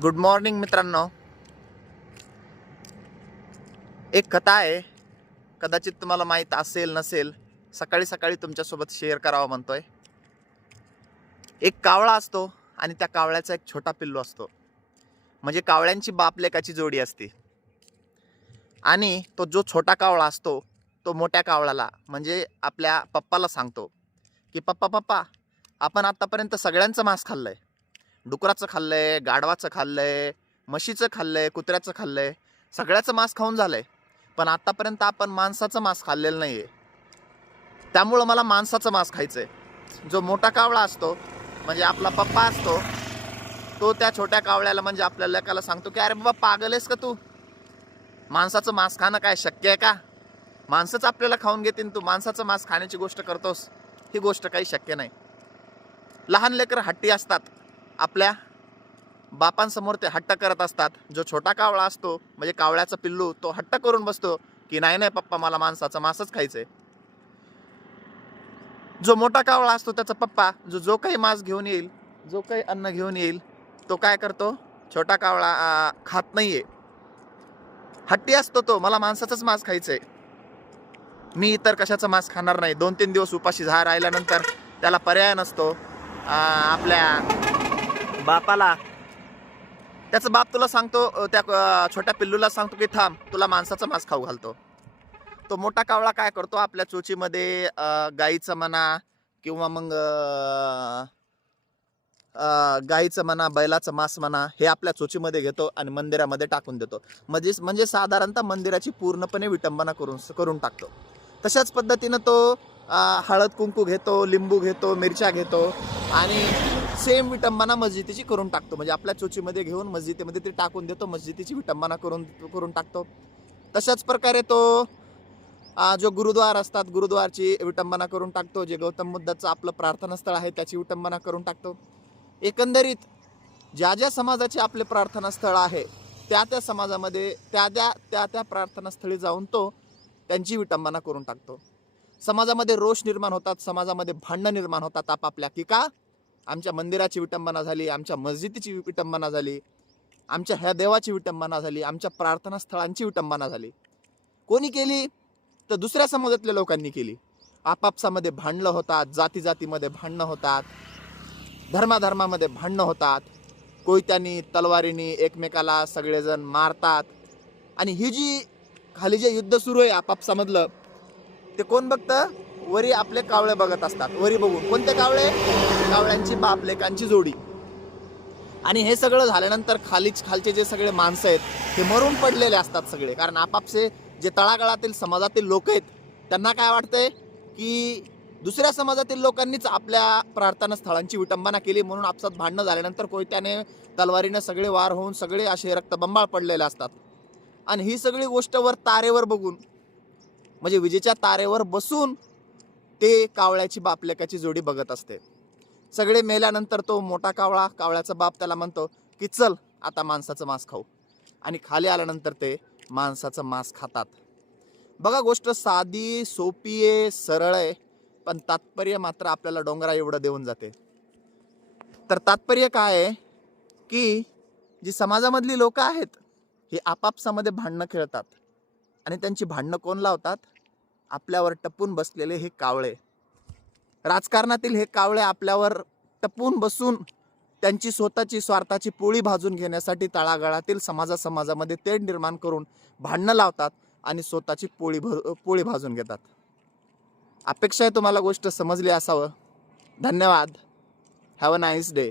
Good morning मित्रांनो. एक कथा आहे. कदाचित तुम्हाला माहीत असेल नसेल सकाळी सकाळी तुमच्यासोबत शेअर करावा म्हणतोय. एक कावळा असतो आणि त्या कावळ्याचा एक छोटा पिल्लू असतो. म्हणजे कावळ्यांची बापलेकाची जोडी असते. आणि तो जो छोटा कावळा असतो तो मोठ्या कावळ्याला म्हणजे आपल्या पप्पाला सांगतो की पप्पा पप्पा आपण आत्तापर्यंत सगळ्यांचं मांस आहे डुकराचं खाल्लंय गाढवाचं खाल्लंय म्हशीचं खाल्लंय कुत्र्याचं खाल्लंय सगळ्याचं मांस खाऊन झालंय. पण आतापर्यंत आपण माणसाचं मांस खाल्लेलं नाही आहे त्यामुळं मला माणसाचं मांस खायचंय. जो मोठा कावळा असतो म्हणजे आपला पप्पा असतो तो त्या छोट्या कावळ्याला म्हणजे आपल्या लेकाला सांगतो की अरे बाबा पागल आहेस का तू? माणसाचं मांस खाणं काय शक्य आहे का? माणसंच आपल्याला खाऊन घेतील तू. माणसाचं मांस खाण्याची गोष्ट करतोस. ही गोष्ट काही शक्य नाही. लहान लेकर हट्टी असतात. आपल्या बापांसमोर ते हट्ट करत असतात. जो छोटा कावळा असतो म्हणजे कावळ्याचा पिल्लू तो हट्ट करून बसतो की नाही नाही पप्पा मला माणसाचं मांसच खायचंय. जो मोठा कावळा असतो त्याचा पप्पा जो जो काही मांस घेऊन येईल जो काही अन्न घेऊन येईल तो काय करतो? छोटा कावळा खात नाहीये. हट्टी असतो तो मला माणसाचाच मांस खायचंय. मी इतर कशाचं मांस खाणार नाही. दोन तीन दिवस उपाशी झा राहिल्यानंतर त्याला पर्याय नसतो. आपल्या बापाला. त्याचा बाप तुला सांगतो त्या छोट्या पिल्लूला सांगतो की थांब तुला माणसाचं मांस खाऊ घालतो. तो मोठा कावळा काय करतो आपल्या चोचीमध्ये गाईचं म्हणा किंवा मग गाईचं म्हणा बैलाचं मांस म्हणा हे आपल्या चोचीमध्ये घेतो आणि मंदिरामध्ये टाकून देतो. म्हणजे म्हणजे साधारणतः मंदिराची पूर्णपणे विटंबना करून करून टाकतो. तशाच पद्धतीनं तो हळद कुंकू घेतो लिंबू घेतो मिरच्या घेतो आणि सेम विटंबना मस्जिदीची करून टाकतो. म्हणजे आपल्या चोचीमध्ये घेऊन मस्जिदीमध्ये ते टाकून देतो मस्जिदीची विटंबना करून करून टाकतो. तशाच प्रकारे तो जो गुरुद्वार असतात गुरुद्वारची विटंबना करून टाकतो जे गौतम बुद्धाचं आपलं प्रार्थनास्थळ आहे त्याची विटंबना करून टाकतो. एकंदरीत ज्या ज्या समाजाचे आपले प्रार्थनास्थळ आहे त्या त्या समाजामध्ये त्या त्या त्या त्या प्रार्थनास्थळी जाऊन तो त्यांची विटंबना करून टाकतो. समाजामध्ये रोष निर्माण होतात समाजामध्ये भांडणं निर्माण होतात आपापल्या की का? आमच्या मंदिराची विटंबना झाली आमच्या मस्जिदीची विटंबना झाली आमच्या ह्या देवाची विटंबना झाली आमच्या प्रार्थना स्थळांची विटंबना झाली. कोणी केली? तर दुसऱ्या समाजातल्या लोकांनी केली. आपापसामध्ये भांडणं होतात जाती जातीमध्ये भांडणं होतात धर्माधर्मामध्ये भांडणं होतात. कोयत्यानी तलवारीनी एकमेकाला सगळेजण मारतात. आणि ही जी खाली जे युद्ध सुरू आहे आपापसामधलं ते कोण बघतं? वरी आपले कावळे बघत असतात. वरी बघून. कोणते कावळे? कावळ्यांची बाप लेकांची जोडी. आणि हे सगळं झाल्यानंतर खालीच खालचे जे सगळे माणसं आहेत ते मरून पडलेले असतात सगळे. कारण आपापसे जे तळागाळातील समाजातील लोक आहेत त्यांना काय वाटतंय? की दुसऱ्या समाजातील लोकांनीच आपल्या प्रार्थना स्थळांची विटंबना केली म्हणून आपसात भांडणं झाल्यानंतर कोयत्याने तलवारीने सगळे वार होऊन सगळे असे रक्तबंबाळ पडलेले असतात. आणि ही सगळी गोष्ट वर तारेवर बघून म्हणजे विजेच्या तारेवर बसून ते कावळ्याची बापलेकाची जोडी बघत असते. सगळे मेल्यानंतर तो मोठा कावळा कावळ्याचा बाप त्याला म्हणतो की चल आता माणसाचं मांस खाऊ. आणि खाली आल्यानंतर ते माणसाचं मांस खातात. बघा गोष्ट साधी सोपी आहे सरळ आहे पण तात्पर्य मात्र आपल्याला डोंगरा एवढं देऊन जाते. तर तात्पर्य काय आहे? की जी समाजामधली लोक आहेत ही आपापसामध्ये भांडणं खेळतात. आणि त्यांची भांडणं कोण लावतात? आपल्यावर टपून बसलेले हे कावळे. राजकारणातील हे कावळे आपल्यावर टपून बसून त्यांची स्वतःची स्वार्थाची पोळी भाजून घेण्यासाठी तळागाळातील समाजा समाजामध्ये तेढ निर्माण करून भांडणं लावतात आणि स्वतःची पोळी भर पोळी भाजून घेतात. अपेक्षा आहे तुम्हाला गोष्ट समजली असावं. धन्यवाद. Have a nice day